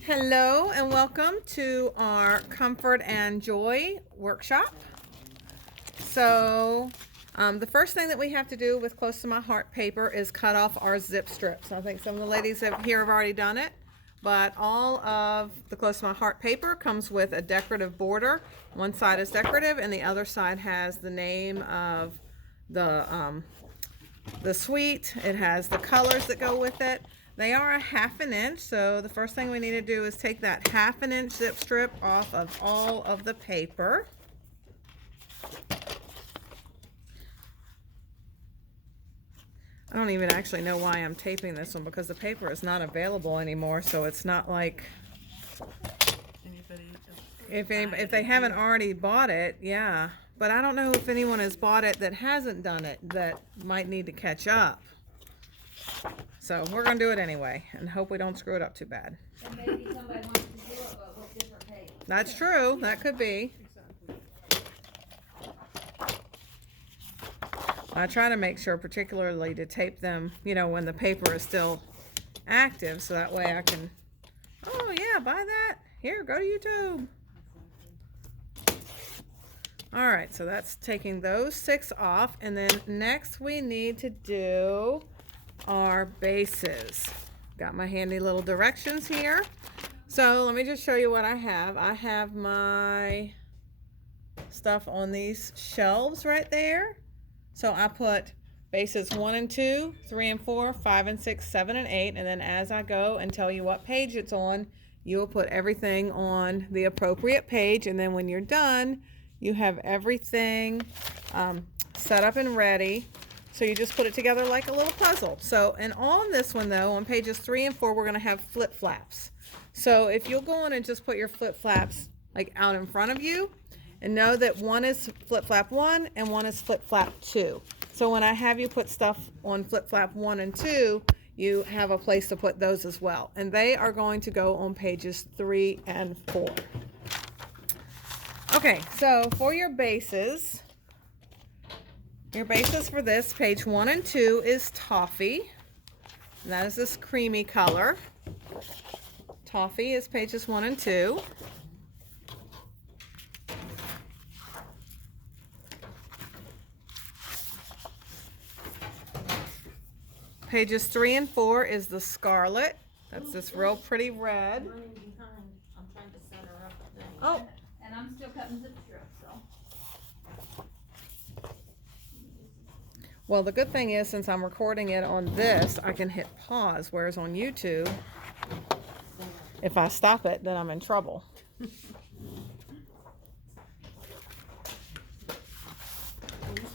Hello and welcome to our Comfort and Joy workshop. So the first thing that we have to do with Close to My Heart paper is cut off our zip strips. I think some of the ladies here have already done it, but all of the Close to My Heart paper comes with a decorative border. One side is decorative and the other side has the name of the suite. It has the colors that go with it. They are a 1/2 inch, so the first thing we need to do is take that 1/2 inch zip strip off of all of the paper. I don't even actually know why I'm taping this one because the paper is not available anymore, so it's not like if they haven't already bought it, yeah. But I don't know if anyone has bought it that hasn't done it that might need to catch up. So we're going to do it anyway and hope we don't screw it up too bad. And maybe somebody wants to do it, but with different page. That's true. That could be. I try to make sure particularly to tape them, you know, when the paper is still active, so that way I can, oh yeah, buy that. Here, go to YouTube. All right, so that's taking those 6 off, and then next we need to do our bases. Got my handy little directions here. So let me just show you what I have. I have my stuff on these shelves right there. So I put bases 1 and 2, 3 and 4, 5 and 6, 7 and 8, and then as I go and tell you what page it's on, you'll put everything on the appropriate page, and then when you're done, you have everything set up and ready. So you just put it together like a little puzzle. So, and on this one though, on pages 3 and 4, we're going to have flip flaps. So if you'll go on and just put your flip flaps like out in front of you, and know that one is flip flap 1 and one is flip flap 2. So when I have you put stuff on flip flap 1 and 2, you have a place to put those as well. And they are going to go on pages 3 and 4. Okay, so for your bases for this, page 1 and 2 is toffee. And that is this creamy color. Toffee is pages 1 and 2. Pages 3 and 4 is the scarlet. That's this real pretty red. I'm trying to set her up. Oh. And I'm still cutting zip strips, so. Well, the good thing is since I'm recording it on this, I can hit pause, whereas on YouTube, if I stop it, then I'm in trouble. This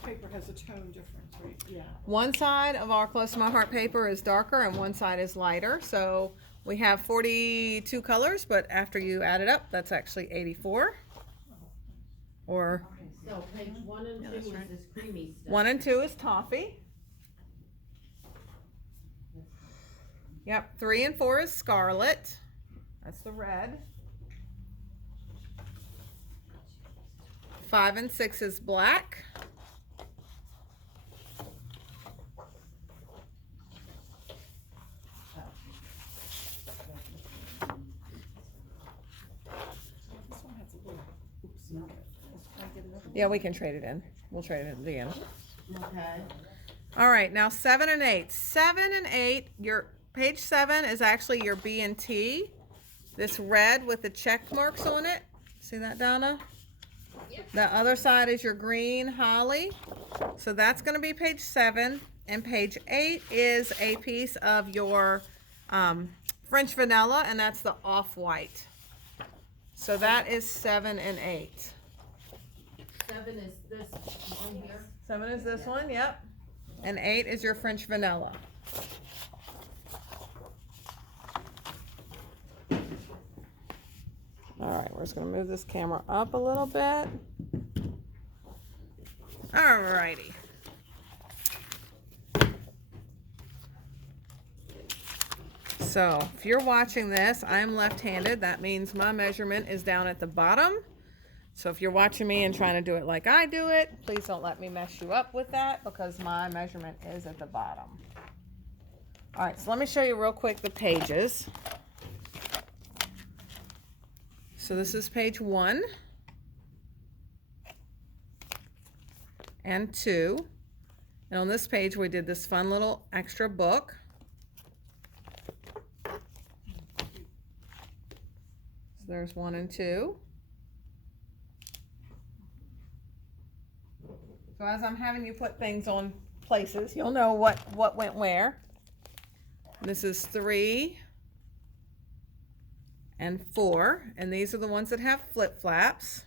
paper has a tone difference, right? Yeah. One side of our Close to My Heart paper is darker and one side is lighter. So we have 42 colors, but after you add it up, that's actually 84. Or So page 1 and 2 is this creamy stuff. 1 and 2 is toffee. Yep, 3 and 4 is scarlet. That's the red. 5 and 6 is black. This one has a little, oops, no. Can I get another? Yeah, we can trade it in. We'll trade it in at the end. Okay. All right, now 7 and 8. 7 and 8, your page 7 is actually your B and T. This red with the check marks on it. See that, Donna? Yep. The other side is your green holly. So that's going to be page 7. And page 8 is a piece of your French vanilla, and that's the off-white. So that is 7 and 8. 7 is this one here. 7 is this one, yep. And 8 is your French vanilla. All right, we're just going to move this camera up a little bit. All righty. So if you're watching this, I'm left-handed. That means my measurement is down at the bottom. So if you're watching me and trying to do it like I do it, please don't let me mess you up with that because my measurement is at the bottom. All right, so let me show you real quick the pages. So this is page 1 and 2. And on this page, we did this fun little extra book. So there's 1 and 2. So as I'm having you put things on places, you'll know what went where. This is 3 and 4, and these are the ones that have flip flaps.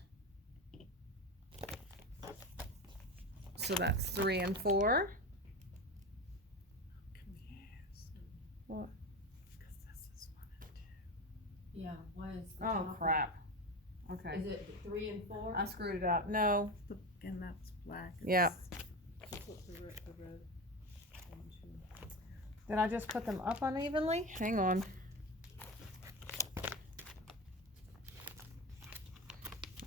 So that's 3 and 4. What? Because this is 1 and 2. Yeah, why is the Oh top- crap. Okay. Is it 3 and 4? I screwed it up. No. Look, and that's black. Yeah. Just look the red 1 and 2. Did I just put them up unevenly? Hang on.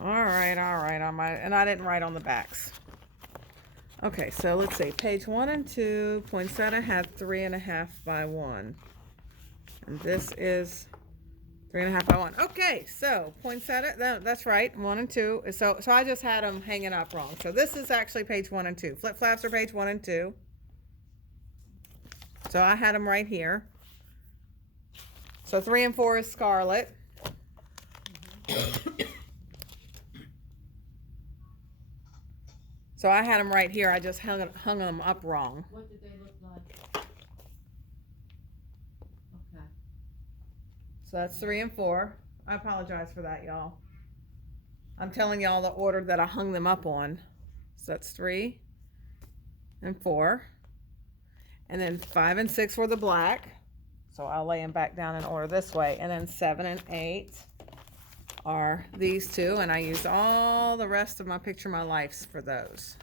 All right. And I didn't write on the backs. Okay, so let's see. Page 1 and 2, poinsettia had 3.5 by 1. And this is 3.5 by 1. Okay, so poinsettia, that's right, 1 and 2. So I just had them hanging up wrong. So this is actually page 1 and 2. Flip flaps are page 1 and 2. So I had them right here. So 3 and 4 is scarlet. So I had them right here. I just hung them up wrong. What did they look like? Okay. So that's 3 and 4. I apologize for that, y'all. I'm telling y'all the order that I hung them up on. So that's 3 and 4. And then 5 and 6 were the black. So I'll lay them back down in order this way. And then 7 and 8 are these two. And I used all the rest of my Picture My Lives for those.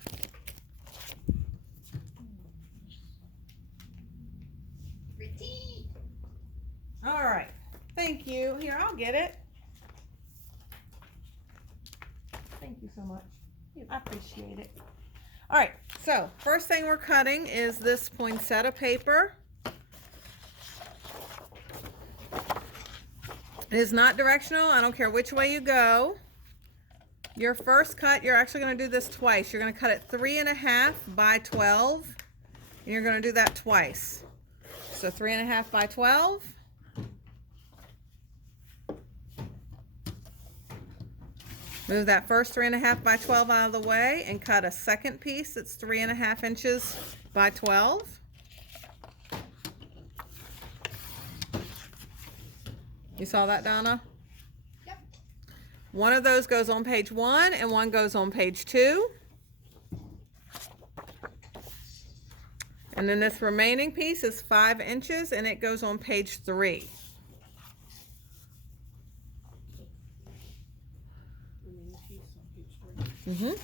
All right. Thank you. Here, I'll get it. Thank you so much. I appreciate it. All right, so first thing we're cutting is this poinsettia paper. It is not directional. I don't care which way you go. Your first cut, you're actually going to do this twice. You're going to cut it 3.5 by 12, and you're going to do that twice. So 3.5 by 12. Move that first 3.5 by 12 out of the way and cut a second piece that's 3.5 inches by 12. You saw that, Donna? Yep. One of those goes on page 1 and one goes on page 2. And then this remaining piece is 5 inches and it goes on page 3. Remaining piece on page 3.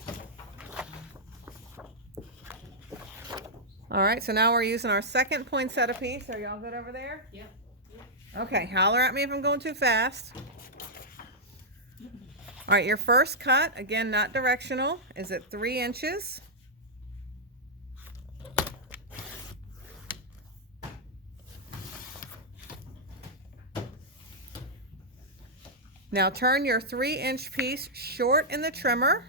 All right, so now we're using our second poinsettia piece. Are y'all good over there? Yep. Okay, holler at me if I'm going too fast. All right, your first cut, again, not directional, is at 3 inches. Now turn your 3-inch piece short in the trimmer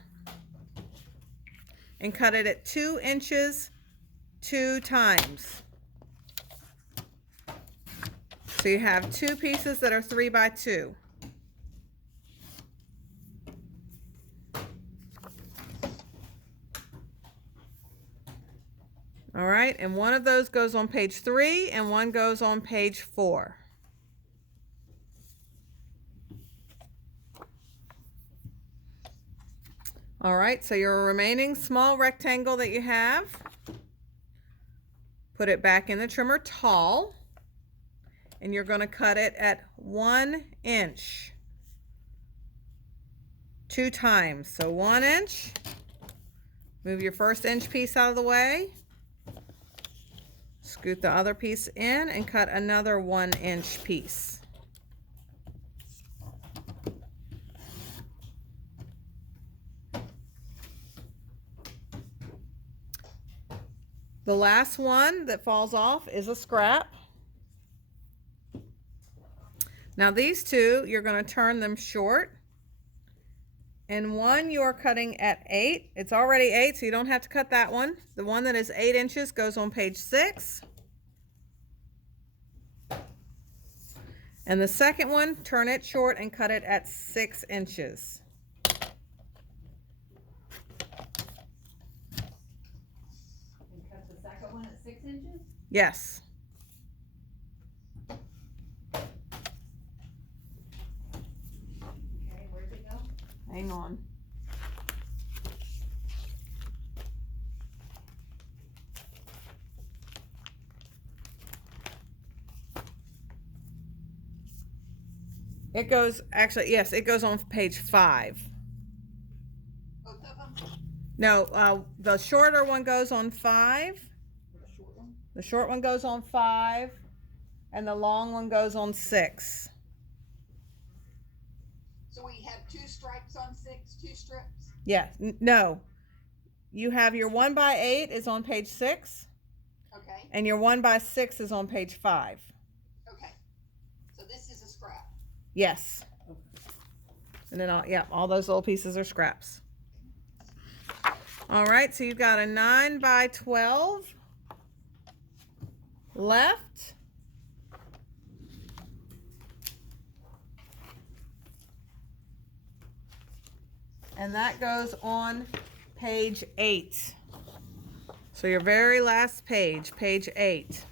and cut it at 2 inches 2 times. So you have 2 pieces that are 3 by 2. All right, and one of those goes on page 3 and one goes on page 4. All right, so your remaining small rectangle that you have, put it back in the trimmer tall, and you're going to cut it at 1 inch 2 times. So 1 inch, move your first inch piece out of the way, scoot the other piece in and cut another 1 inch piece. The last one that falls off is a scrap. Now these two, you're going to turn them short and one you are cutting at 8. It's already 8, so you don't have to cut that one. The one that is 8 inches goes on page 6. And the second one, turn it short and cut it at 6 inches. And cut the second one at 6 inches? Yes. Okay, where's it go? Hang on. It goes, actually, yes, it goes on page 5. Both of them? No, the shorter one goes on 5. Or the short one? The short one goes on 5, and the long one goes on 6. So we have 2 stripes on 6, 2 strips? Yeah, no. You have your 1x8 is on page 6, Okay, and your 1x6 is on page 5. okay. So this is a scrap. Yes. And then, all those little pieces are scraps. All right, so you've got a 9x12 left. And that goes on page 8. So your very last page, page 8.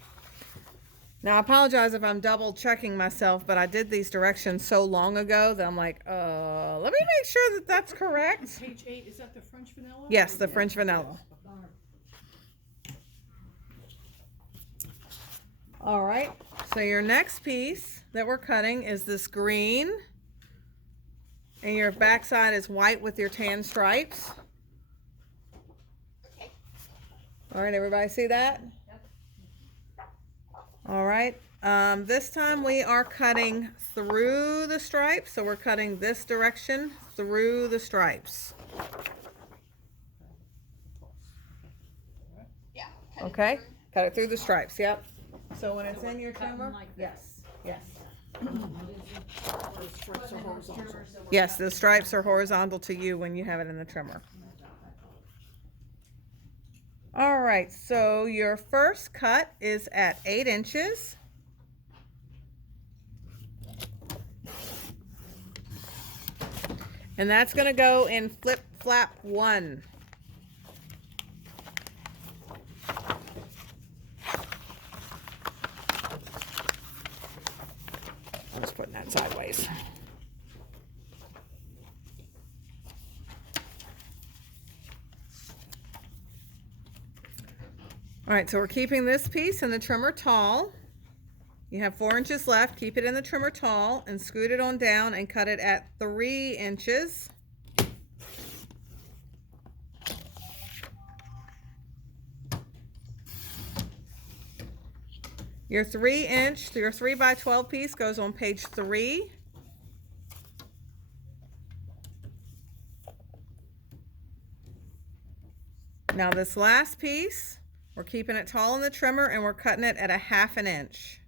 Now I apologize if I'm double checking myself, but I did these directions so long ago that I'm like, let me make sure that that's correct. Page 8, is that the French vanilla? Yes, the French vanilla. All right, so your next piece that we're cutting is this green, and your backside is white with your tan stripes. Okay. All right, everybody see that? All right, this time we are cutting through the stripes, so we're cutting this direction through the stripes. Yeah. cut it Okay, through. cut it through the stripes, yep. So when it's So in we're your cutting trimmer, like yes, yes. Or the stripes are horizontal. Yes, the stripes are horizontal to you when you have it in the trimmer. All right, so your first cut is at 8 inches. And that's going to go in flip flap 1. I'm just putting that sideways. All right, so we're keeping this piece in the trimmer tall. You have 4 inches left. Keep it in the trimmer tall and scoot it on down and cut it at 3 inches. Your 3x12 piece goes on page 3. Now this last piece, we're keeping it tall in the trimmer and we're cutting it at a 1/2 inch.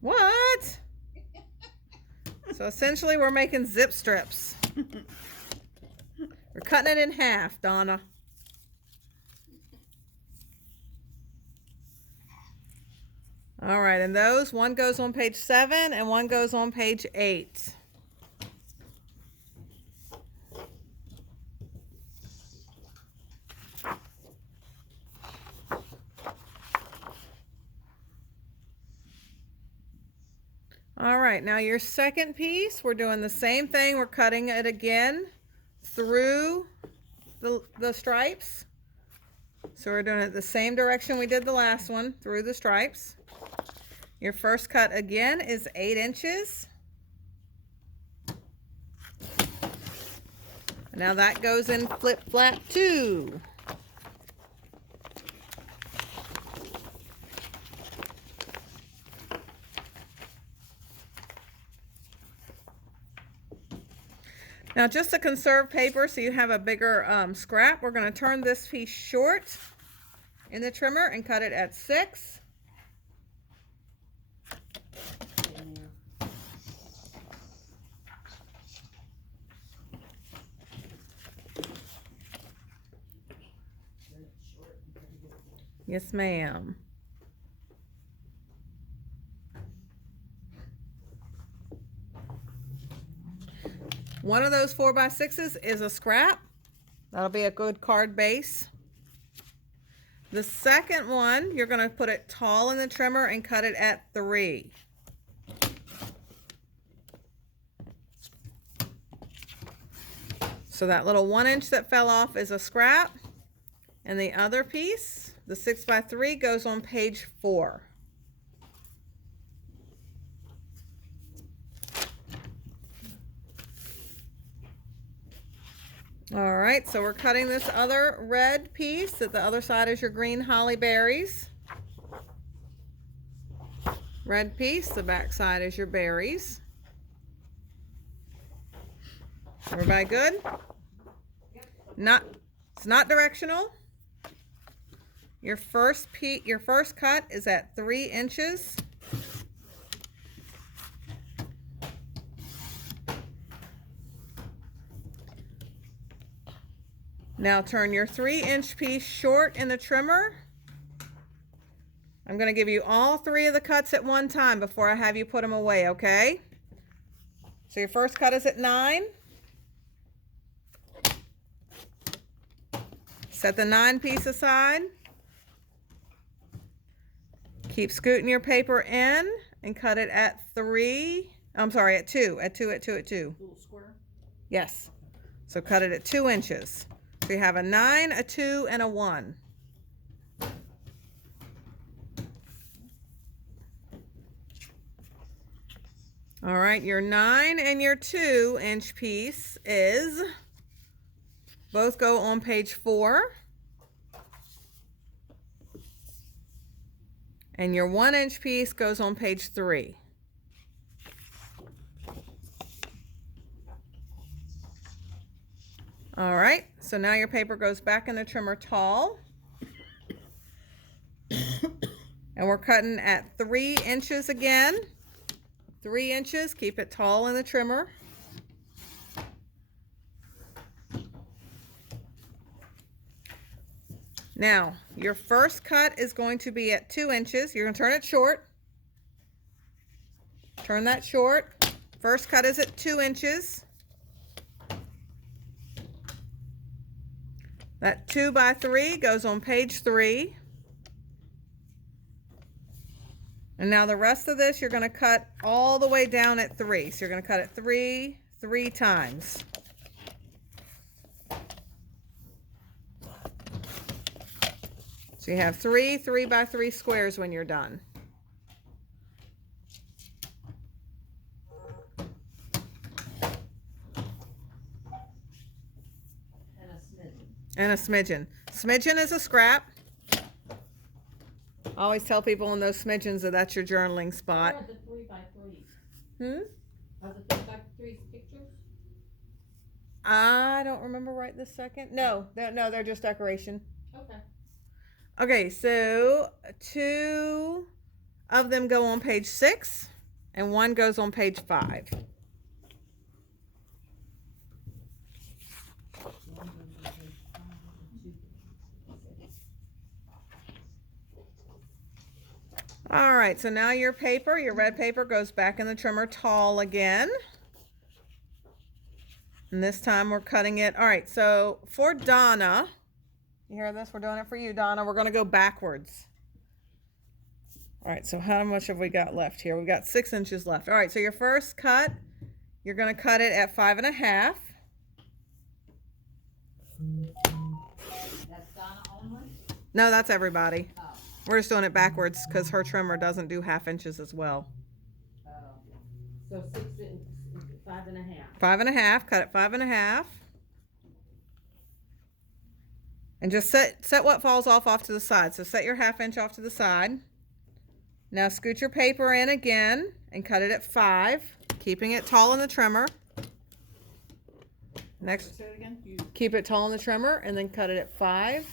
What? So essentially we're making zip strips. We're cutting it in half, Donna. All right, and those, one goes on page 7 and one goes on page 8. All right, now your second piece, we're doing the same thing. We're cutting it again through the stripes. So we're doing it the same direction we did the last one, through the stripes. Your first cut again is 8 inches. Now that goes in flip flap 2. Now just to conserve paper so you have a bigger scrap, we're going to turn this piece short in the trimmer and cut it at 6. Yes, ma'am. One of those 4x6s is a scrap. That'll be a good card base. The second one, you're going to put it tall in the trimmer and cut it at 3. So that little 1 inch that fell off is a scrap. And the other piece, the 6x3, goes on page 4. All right, so we're cutting this other red piece. At the other side is your green holly berries. Red piece, the back side is your berries. Everybody good? It's not directional. Your first cut is at 3 inches. Now turn your 3-inch piece short in the trimmer. I'm going to give you all 3 of the cuts at one time before I have you put them away, okay? So your first cut is at 9. Set the 9 piece aside. Keep scooting your paper in and cut it at 3. I'm sorry, at 2. At 2. Little square. Yes. So cut it at 2 inches. So you have a 9, a 2, and a 1. All right, your 9 and your 2-inch piece both go on page 4. And your 1-inch piece goes on page 3. All right, so now your paper goes back in the trimmer tall. And we're cutting at 3 inches again. 3 inches, keep it tall in the trimmer. Now, your first cut is going to be at 2 inches. You're going to turn it short. Turn that short. First cut is at 2 inches. That 2x3 goes on page 3. And now the rest of this, you're going to cut all the way down at 3. So you're going to cut it 3 times. So you have 3 3x3 squares when you're done. And a smidgen. Smidgen is a scrap. I always tell people in those smidgens that that's your journaling spot. Where are the 3x3s? Are the 3x3s pictures? I don't remember right this second. No, they're just decoration. Okay. Okay, so 2 of them go on page 6 and 1 goes on page 5. All right, so now your paper, your red paper, goes back in the trimmer tall again. And this time we're cutting it. All right, so for Donna, you hear this? We're doing it for you, Donna. We're going to go backwards. All right, so how much have we got left here? We've got 6 inches left. All right, so your first cut, you're going to cut it at 5 1/2. That's Donna only? No, that's everybody. Oh. We're just doing it backwards because her trimmer doesn't do 1/2 inches as well. Oh. So 6 and 5 1/2. 5 1/2, cut it 5 1/2. And just set what falls off to the side. So set your 1/2 inch off to the side. Now scoot your paper in again and cut it at 5, keeping it tall in the trimmer. Next, Say it again. keep it tall in the trimmer and then cut it at 5.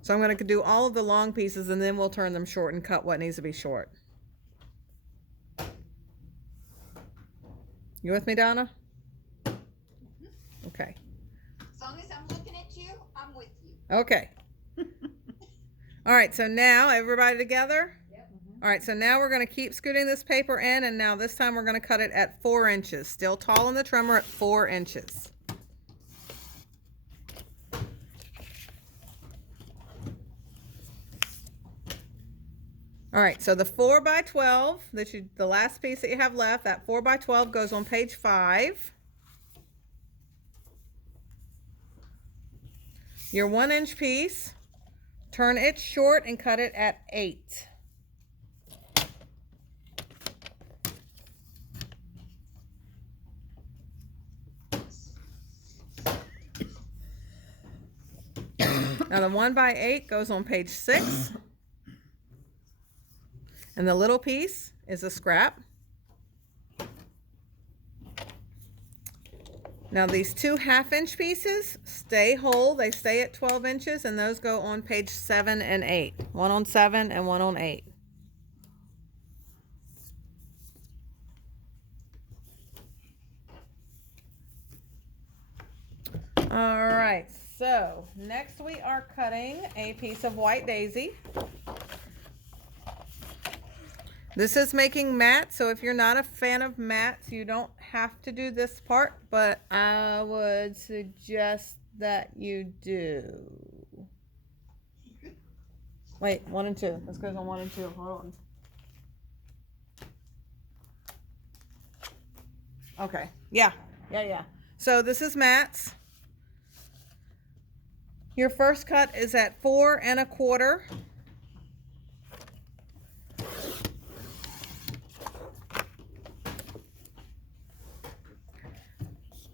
So I'm going to do all of the long pieces and then we'll turn them short and cut what needs to be short. You with me, Donna? Okay. As long as I'm looking at you, I'm with you. Okay. All right, so now everybody together? Yep. All right, so now we're going to keep scooting this paper in, and now this time we're going to cut it at 4 inches. Still tall in the trimmer at 4 inches. All right, so the 4 by 12, the last piece that you have left, that 4 by 12 goes on page 5. Your 1 inch piece, turn it short and cut it at 8. Now the 1 by 8 goes on page 6. And the little piece is a scrap. Now these 2 1/2 inch pieces stay whole. They stay at 12 inches, and those go on page 7 and 8. One on 7 and one on 8. All right, so next we are cutting a piece of white daisy. This is making mats, so if you're not a fan of mats, you don't have to do this part, but I would suggest that you do. Wait, 1 and 2. This goes on 1 and 2. Hold on. Okay. Yeah. So this is mats. Your first cut is at 4 1/4.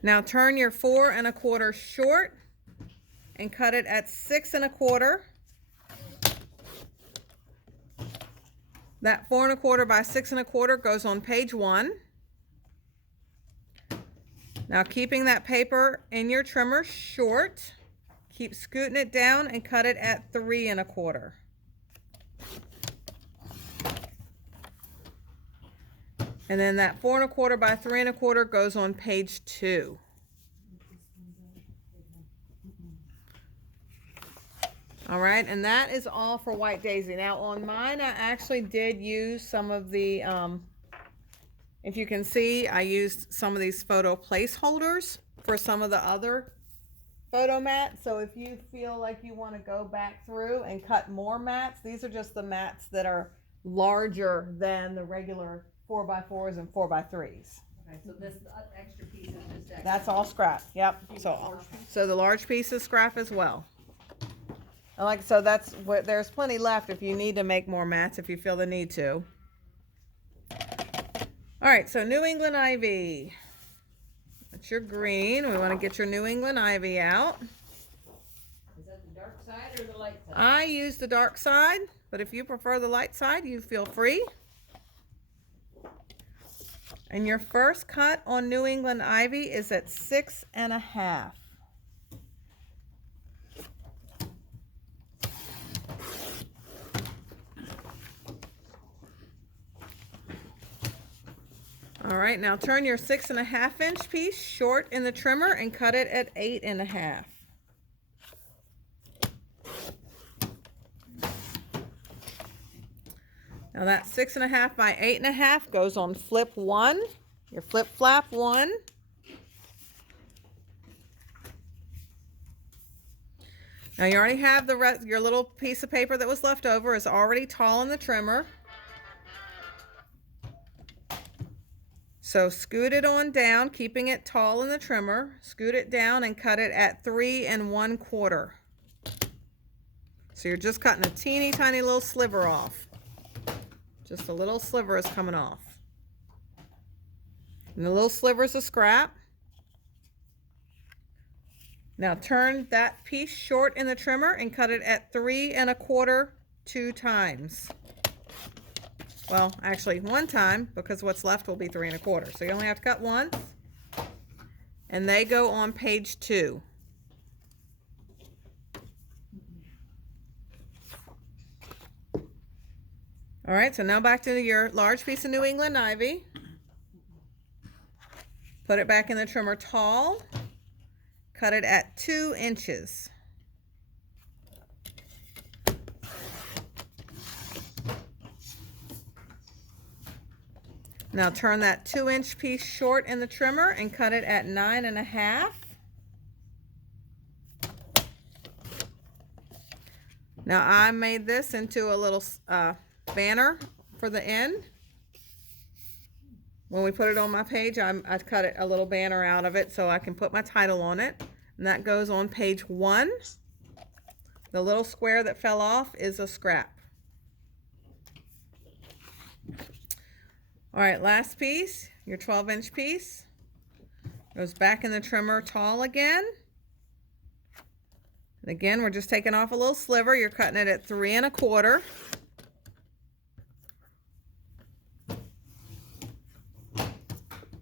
Now turn your 4 1/4 short and cut it at 6 1/4. That 4 1/4 by 6 1/4 goes on page 1. Now keeping that paper in your trimmer short, keep scooting it down and cut it at 3 1/4. And then that 4 1/4 by 3 1/4 goes on page 2. All right, and that is all for white daisy. Now on mine, I actually did use some of the, if you can see, I used some of these photo placeholders for some of the other photo mats. So if you feel like you want to go back through and cut more mats, these are just the mats that are larger than the regular 4x4s and 4x3s. Okay, so this extra piece is just extra. That's all scrap. Yep. So the large piece is scrap as well. And like so, that's what there's plenty left if you need to make more mats if you feel the need to. All right. So New England ivy. That's your green. We want to get your New England ivy out. Is that the dark side or the light side? I use the dark side, but if you prefer the light side, you feel free. And your first cut on New England ivy is at 6 1/2. All right, now turn your 6 1/2 inch piece short in the trimmer and cut it at 8 1/2. Now that 6 1/2 by 8 1/2 goes on flip 1, your flip flap 1. Now you already have your little piece of paper that was left over is already tall in the trimmer. So scoot it on down, keeping it tall in the trimmer. Scoot it down and cut it at 3 1/4. So you're just cutting a teeny tiny little sliver off. Just a little sliver is coming off. And the little sliver is a scrap. Now turn that piece short in the trimmer and cut it at 3 1/4 2 times. Well, actually 1 time, because what's left will be 3 1/4. So you only have to cut once. And they go on page 2. All right, so now back to your large piece of New England ivy. Put it back in the trimmer tall. Cut it at 2 inches. Now turn that 2-inch piece short in the trimmer and cut it at 9.5. Now I made this into a little banner for the end. When we put it on my page, I cut a little banner out of it so I can put my title on it. And that goes on page 1. The little square that fell off is a scrap. All right, last piece, your 12-inch piece. Goes back in the trimmer tall again. And again, we're just taking off a little sliver. You're cutting it at 3 1/4.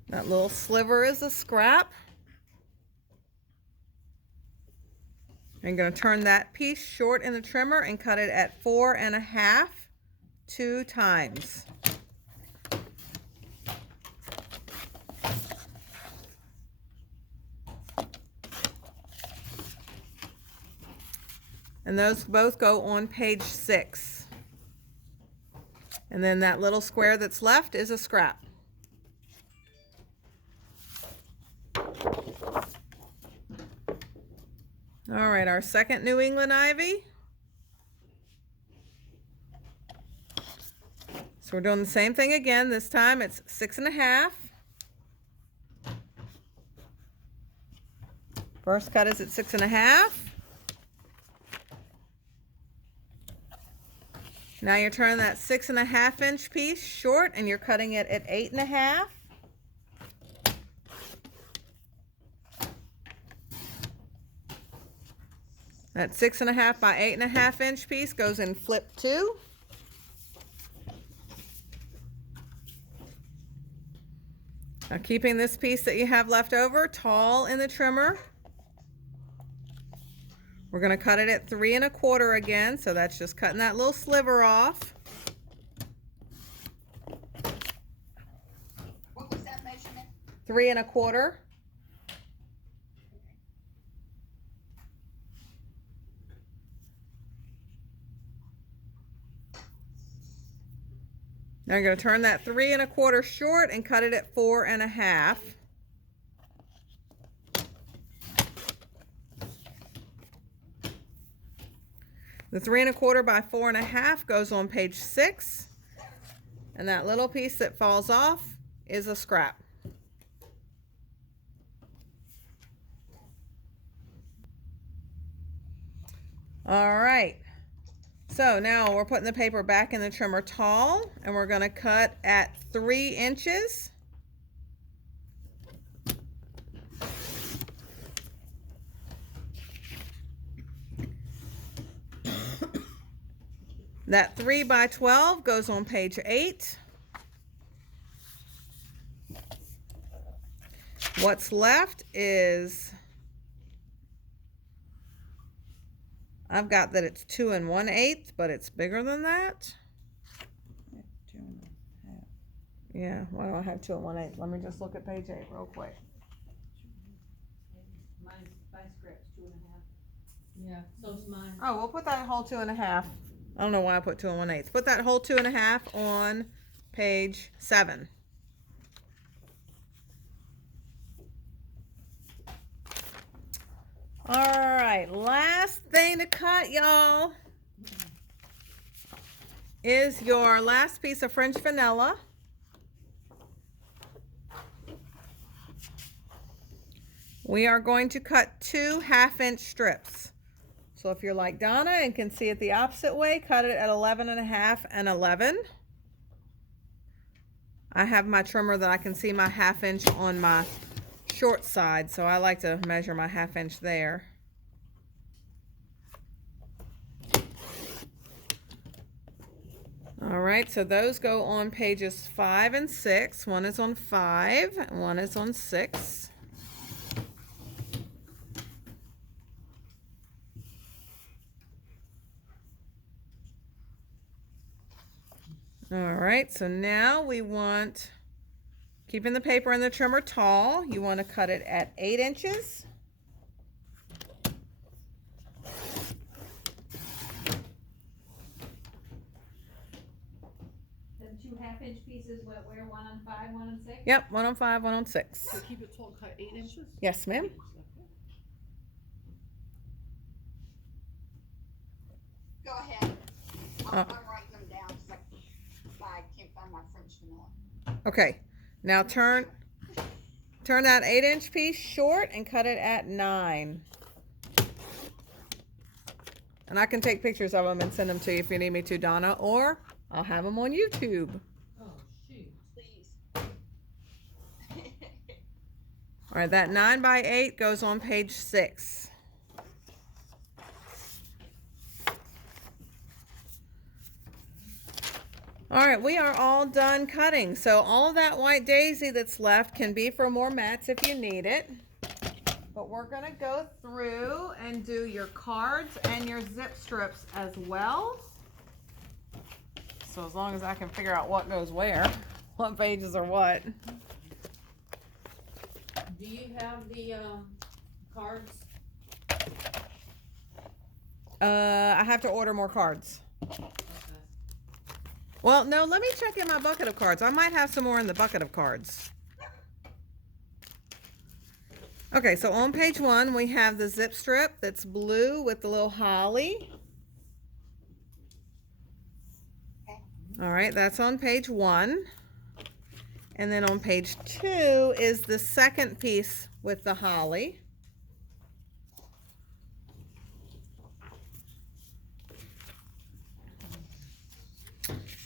That little sliver is a scrap. I'm going to turn that piece short in the trimmer and cut it at 4 1/2, 2 times. And those both go on page 6. And then that little square that's left is a scrap. All right, our second New England ivy. So we're doing the same thing again. This time it's 6 1/2. First cut is at 6 1/2. Now you're turning that 6 1/2-inch piece short and you're cutting it at 8 1/2. That 6 1/2 by 8 1/2-inch piece goes in flip 2. Now keeping this piece that you have left over tall in the trimmer. We're going to cut it at 3 1/4 again, so that's just cutting that little sliver off. What was that measurement? 3 1/4. Now you're going to turn that 3 1/4 short and cut it at 4 1/2. The 3 1/4 by 4 1/2 goes on page 6. And that little piece that falls off is a scrap. All right. So now we're putting the paper back in the trimmer tall and we're going to cut at 3 inches. That 3 by 12 goes on page 8. What's left is, I've got that it's 2 1/8, but it's bigger than that. 2 1/2. Yeah, why do I have 2 1/8? Let me just look at page 8 real quick. My script's 2 1/2. Yeah, so's mine. Oh, we'll put that whole 2 1/2. I don't know why I put 2 1/8. Put that whole 2 1/2 on page 7. All right, last thing to cut, y'all, is your last piece of French vanilla. We are going to cut 2 1/2-inch strips. So if you're like Donna and can see it the opposite way, cut it at 11 1/2 and 11. I have my trimmer that I can see my 1/2 inch on my short side, so I like to measure my 1/2 inch there. All right, so those go on pages 5 and 6. One is on 5 and one is on 6. All right, so now we want, keeping the paper in the trimmer tall, you want to cut it at 8 inches. Them 2 1/2-inch pieces pieces, what, where, 1 on 5, 1 on 6? Yep, 1 on 5, 1 on 6. So keep it tall, cut 8 inches? Yes, ma'am. Okay. Go ahead. Uh. I'm writing them down because I can't find my French vanilla. Okay, now turn that 8-inch piece short and cut it at 9. And I can take pictures of them and send them to you if you need me to, Donna, or I'll have them on YouTube. Oh, shoot. Please. All right, that 9 by 8 goes on page 6. All right, we are all done cutting. So all of that white daisy that's left can be for more mats if you need it. But we're gonna go through and do your cards and your zip strips as well. So as long as I can figure out what goes where, what pages are what. Do you have the, cards? I have to order more cards. Okay. Well, no, let me check in my bucket of cards. I might have some more in the bucket of cards. Okay, so on page 1, we have the zip strip that's blue with the little holly. All right, that's on page 1. And then on page 2 is the second piece with the holly.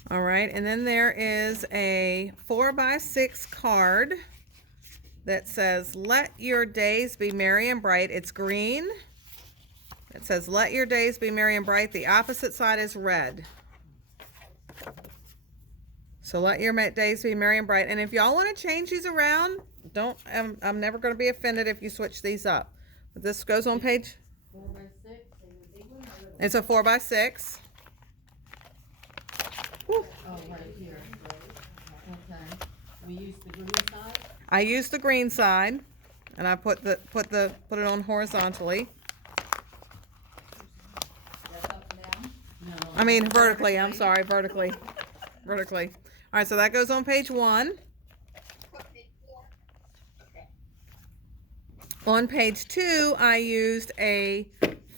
All right, and then there is a 4x6 card that says, "Let your days be merry and bright." It's green. It says, "Let your days be merry and bright." The opposite side is red. So let your days be merry and bright. And if y'all want to change these around, I'm never going to be offended if you switch these up. But this goes on page. 4 by 6, and the big one, or little? It's a 4x6. Whew. Oh, right here. Okay. We use the green side? I used the green side, and I put it on horizontally. That's up and down. No. I mean vertically. I'm sorry, vertically. Vertically. All right, so that goes on page 1. Put me 4. Okay. On page 2, I used a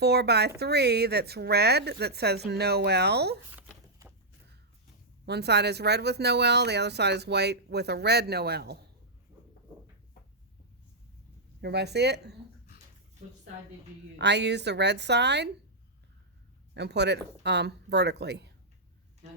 4x3 that's red that says Noel. One side is red with Noel, the other side is white with a red Noel. Everybody see it? Which side did you use? I used the red side and put it vertically.